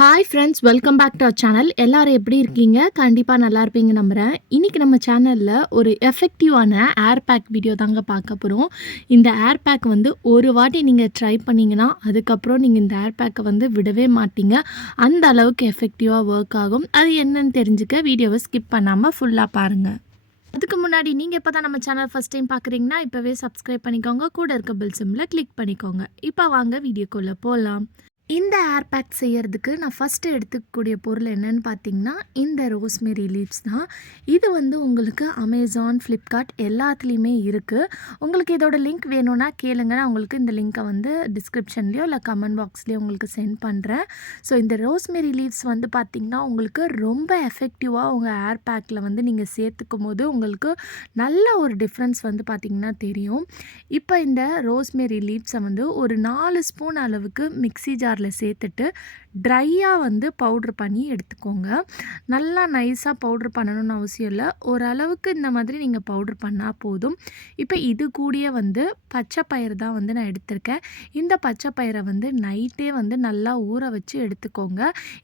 Hi friends, welcome back to our channel. எல்லாரும் எப்படி இருக்கீங்க? கண்டிப்பாக நல்லா இருப்பீங்க நம்புகிறேன். இன்றைக்கி நம்ம சேனலில் ஒரு எஃபெக்டிவான ஏர் பேக் வீடியோ தாங்க பார்க்க போகிறோம். இந்த ஏர் பேக் வந்து ஒரு வாட்டி நீங்கள் ட்ரை பண்ணிங்கன்னா அதுக்கப்புறம் நீங்கள் இந்த ஏர் பேக்கை வந்து விடவே மாட்டீங்க. அந்த அளவுக்கு எஃபெக்டிவாக ஒர்க் ஆகும். அது என்னன்னு தெரிஞ்சுக்க வீடியோவை ஸ்கிப் பண்ணாமல் ஃபுல்லாக பாருங்கள். அதுக்கு முன்னாடி நீங்கள் இப்போ தான் நம்ம சேனல் ஃபஸ்ட் டைம் பார்க்குறீங்கன்னா இப்போவே சப்ஸ்கிரைப் பண்ணிக்கோங்க. கூட இருக்க பெல் சிம்மில் கிளிக் பண்ணிக்கோங்க. இப்போ வாங்க வீடியோக்குள்ளே போகலாம். இந்த ஏர் பேக் செய்யறதுக்கு நான் ஃபஸ்ட்டு எடுத்துக்கக்கூடிய பொருள் என்னன்னு பார்த்தீங்கன்னா, இந்த ரோஸ்மெரி லீவ்ஸ் தான். இது வந்து உங்களுக்கு அமேசான், ஃப்ளிப்கார்ட் எல்லாத்துலேயுமே இருக்குது. உங்களுக்கு இதோட லிங்க் வேணும்னா கேளுங்க. நான் உங்களுக்கு இந்த லிங்க்கை வந்து டிஸ்கிரிப்ஷன்லேயோ இல்லை கமெண்ட் பாக்ஸ்லேயோ உங்களுக்கு சென்ட் பண்ணுறேன். ஸோ இந்த ரோஸ்மெரி லீவ்ஸ் வந்து பார்த்திங்கன்னா உங்களுக்கு ரொம்ப எஃபெக்டிவாக உங்கள் ஏர் பேக்கில் வந்து நீங்கள் சேர்த்துக்கும் போது உங்களுக்கு நல்ல ஒரு டிஃப்ரென்ஸ் வந்து பார்த்திங்கன்னா தெரியும். இப்போ இந்த ரோஸ்மெரி லீவ்ஸை வந்து ஒரு 4 ஸ்பூன் அளவுக்கு மிக்ஸி ஜாரில் சேர்த்துட்டு ட்ரையாக வந்து பவுட்ரு பண்ணி எடுத்துக்கோங்க. நல்லா நைஸாக பவுட்ரு பண்ணணும்னு அவசியம் இல்லை. ஓரளவுக்கு இந்த மாதிரி நீங்கள் பவுட்ரு பண்ணால் போதும். இப்போ இது கூடயே வந்து பச்சை பயிறு தான் வந்து நான் எடுத்திருக்கேன். இந்த பச்சை பயிரை வந்து நைட்டே வந்து நல்லா ஊற வச்சு எடுத்துக்கோங்க.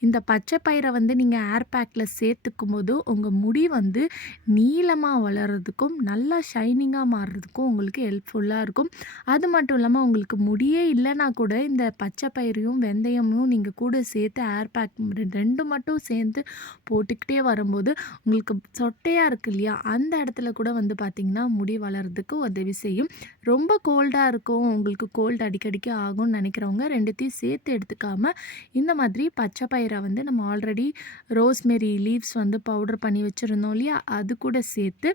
இந்த பச்சை பயிரை வந்து நீங்கள் ஏர் பேக்கில் சேர்த்துக்கும் போது உங்கள் முடி வந்து நீளமாக வளர்கிறதுக்கும் நல்லா ஷைனிங்காக மாறுறதுக்கும் உங்களுக்கு ஹெல்ப்ஃபுல்லாக இருக்கும். அது மட்டும் இல்லாமல் உங்களுக்கு முடியே இல்லைன்னா கூட இந்த பச்சை பயிரையும் வெந்தயமும் நீங்கள் கூட சேர்த்து ஏர் பேக் ரெண்டு மட்டும் சேர்ந்து போட்டுக்கிட்டே வரும்போது உங்களுக்கு சொட்டையாக இருக்கு இல்லையா, அந்த இடத்துல கூட வந்து பார்த்திங்கன்னா முடி வளர்கிறதுக்கு உதவி செய்யும். ரொம்ப கோல்டாக இருக்கும், உங்களுக்கு கோல்டு அடிக்கடிக்கு ஆகும்னு நினைக்கிறவங்க ரெண்டுத்தையும் சேர்த்து எடுத்துக்காமல் இந்த மாதிரி பச்சை பயிரை வந்து நம்ம ஆல்ரெடி ரோஸ்மெரி லீவ்ஸ் வந்து பவுடர் பண்ணி வச்சுருந்தோம் இல்லையா, அது கூட சேர்த்து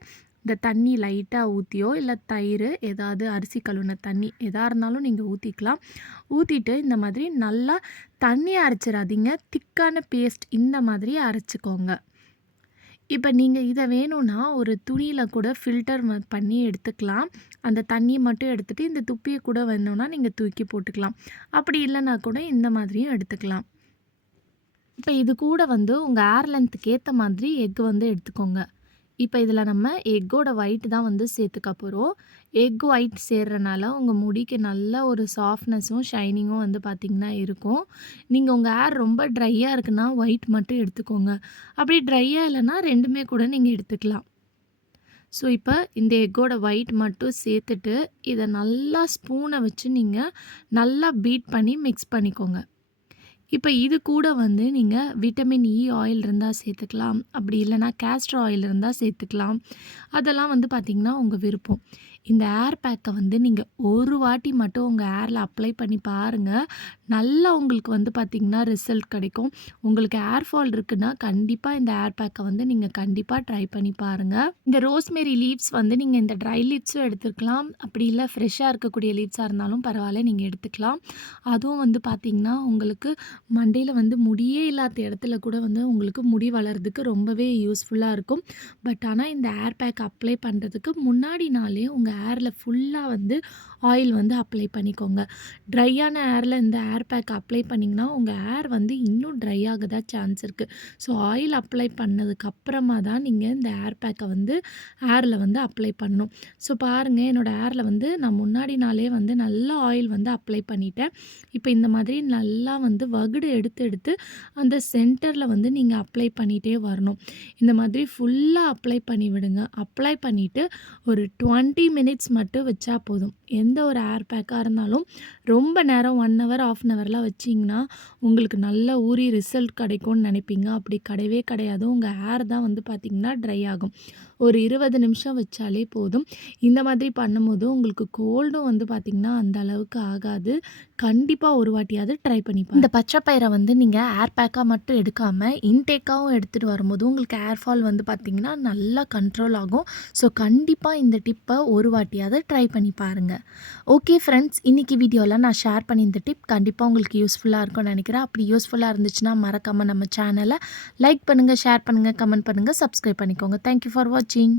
இந்த தண்ணி லைட்டாக ஊற்றியோ இல்லை தயிர் ஏதாவது அரிசி கழுவுன தண்ணி எதாக இருந்தாலும் நீங்கள் ஊற்றிக்கலாம். ஊற்றிட்டு இந்த மாதிரி நல்லா தண்ணியை அரைச்சிடாதீங்க, திக்கான பேஸ்ட் இந்த மாதிரி அரைச்சிக்கோங்க. இப்போ நீங்கள் இதை வேணும்னா ஒரு துணியில் கூட ஃபில்டர் பண்ணி எடுத்துக்கலாம். அந்த தண்ணியை மட்டும் எடுத்துகிட்டு இந்த துப்பியை கூட வேணும்னா நீங்கள் தூக்கி போட்டுக்கலாம். அப்படி இல்லைன்னா கூட இந்த மாதிரியும் எடுத்துக்கலாம். இப்போ இது கூட வந்து உங்கள் ஏர் லென்த்துக்கு ஏற்ற மாதிரி எக் வந்து எடுத்துக்கோங்க. இப்போ இதில் நம்ம எக்கோட ஒயிட் தான் வந்து சேர்த்துக்க போகிறோம். எக் ஒயிட் சேர்றனால உங்கள் முடிக்கு நல்ல ஒரு சாஃப்ட்னஸும் ஷைனிங்கும் வந்து பார்த்திங்கன்னா இருக்கும். நீங்கள் உங்கள் ஏர் ரொம்ப ட்ரையாக இருக்குன்னா ஒயிட் மட்டும் எடுத்துக்கோங்க. அப்படி ட்ரையாக இல்லைன்னா ரெண்டுமே கூட நீங்கள் எடுத்துக்கலாம். ஸோ இப்போ இந்த எக்கோட ஒயிட் மட்டும் சேர்த்துட்டு இதை நல்லா ஸ்பூனை வச்சு நீங்கள் நல்லா பீட் பண்ணி மிக்ஸ் பண்ணிக்கோங்க. இப்போ இது கூட வந்து நீங்கள் விட்டமின் இ ஆயில் இருந்தால் சேர்த்துக்கலாம். அப்படி இல்லைனா கேஸ்டர் ஆயில் இருந்தால் சேர்த்துக்கலாம். அதெல்லாம் வந்து பார்த்திங்கன்னா உங்கள் விருப்பம். இந்த ஏர் பேக்கை வந்து நீங்கள் ஒரு வாட்டி மட்டும் உங்கள் ஏரில் அப்ளை பண்ணி பாருங்கள். நல்லா உங்களுக்கு வந்து பார்த்திங்கன்னா ரிசல்ட் கிடைக்கும். உங்களுக்கு ஏர் ஃபால் இருக்குன்னா கண்டிப்பாக இந்த ஏர் பேக்கை வந்து நீங்கள் கண்டிப்பாக ட்ரை பண்ணி பாருங்கள். இந்த ரோஸ்மெரி லீவ்ஸ் வந்து நீங்கள் இந்த ட்ரை லீவ்ஸும் எடுத்துக்கலாம். அப்படி இல்லை ஃப்ரெஷ்ஷாக இருக்கக்கூடிய லீவ்ஸாக இருந்தாலும் பரவாயில்ல, நீங்கள் எடுத்துக்கலாம். அதுவும் வந்து பார்த்திங்கன்னா உங்களுக்கு மண்டையில் வந்து முடியே இல்லாத இடத்துல கூட வந்து உங்களுக்கு முடி வளர்கிறதுக்கு ரொம்பவே யூஸ்ஃபுல்லாக இருக்கும். பட் ஆனால் இந்த ஏர் பேக் அப்ளை பண்ணுறதுக்கு முன்னாடி நாளே உங்கள் ஏரில் ஃபுல்லாக வந்து ஆயில் வந்து அப்ளை பண்ணிக்கோங்க. ட்ரையான ஏரில் இந்த ஏர் பேக் அப்ளை பண்ணிங்கன்னா உங்கள் ஏர் வந்து இன்னும் ட்ரை ஆக தான் சான்ஸ் இருக்குது. ஸோ ஆயில் அப்ளை பண்ணதுக்கப்புறமா தான் நீங்கள் இந்த ஏர் பேக்கை வந்து ஏரில் வந்து அப்ளை பண்ணணும். ஸோ பாருங்கள், என்னோடய ஏரில் வந்து நான் முன்னாடி நாளே வந்து நல்லா ஆயில் வந்து அப்ளை பண்ணிட்டேன். இப்போ இந்த மாதிரி நல்லா வந்து வகுடு எடுத்து அந்த சென்டரில் வந்து நீங்கள் அப்ளை பண்ணிகிட்டே வரணும். இந்த மாதிரி ஃபுல்லாக அப்ளை பண்ணி விடுங்க. அப்ளை பண்ணிவிட்டு ஒரு 20 மினிட்ஸ் மட்டும் வச்சா போதும். எந்த ஒரு ஏர் பேக்காக இருந்தாலும் ரொம்ப நேரம் 1 ஹவர் 1/2 ஹவர்லாம் வச்சிங்கன்னா உங்களுக்கு நல்ல ஊறி ரிசல்ட் கிடைக்கும்னு நினைப்பீங்க. அப்படி கிடையவே கிடையாது. உங்கள் ஹேர் தான் வந்து பார்த்திங்கன்னா ட்ரை ஆகும். ஒரு 20 நிமிஷம் வச்சாலே போதும். இந்த மாதிரி பண்ணும்போது உங்களுக்கு கோல்டும் வந்து பார்த்திங்கன்னா அந்த அளவுக்கு ஆகாது. கண்டிப்பாக ஒரு வாட்டியாவது ட்ரை பண்ணி பாருங்க. இந்த பச்சை பயிரை வந்து நீங்கள் ஏர் பேக்காக மட்டும் எடுக்காமல் இன்டேக்காகவும் எடுத்துகிட்டு வரும்போது உங்களுக்கு ஏர் ஃபால் வந்து பார்த்திங்கன்னா நல்லா கண்ட்ரோல் ஆகும். ஸோ கண்டிப்பாக இந்த டிப்பை ஒரு வாட்டியாவது ட்ரை பண்ணி பாருங்கள். ஓகே ஃப்ரெண்ட்ஸ், இன்றைக்கி வீடியோவில் நான் ஷேர் பண்ணி இந்த டிப் கண்டிப்பாக உங்களுக்கு யூஸ்ஃபுல்லாக இருக்கும்னு நினைக்கிறேன். அப்படி யூஸ்ஃபுல்லாக இருந்துச்சுன்னா மறக்காமல் நம்ம சேனலை லைக் பண்ணுங்கள், ஷேர் பண்ணுங்கள், கமெண்ட் பண்ணுங்கள், சப்ஸ்கிரைப் பண்ணிக்கோங்க. தேங்க்யூ ஃபார் வாட்சிங்.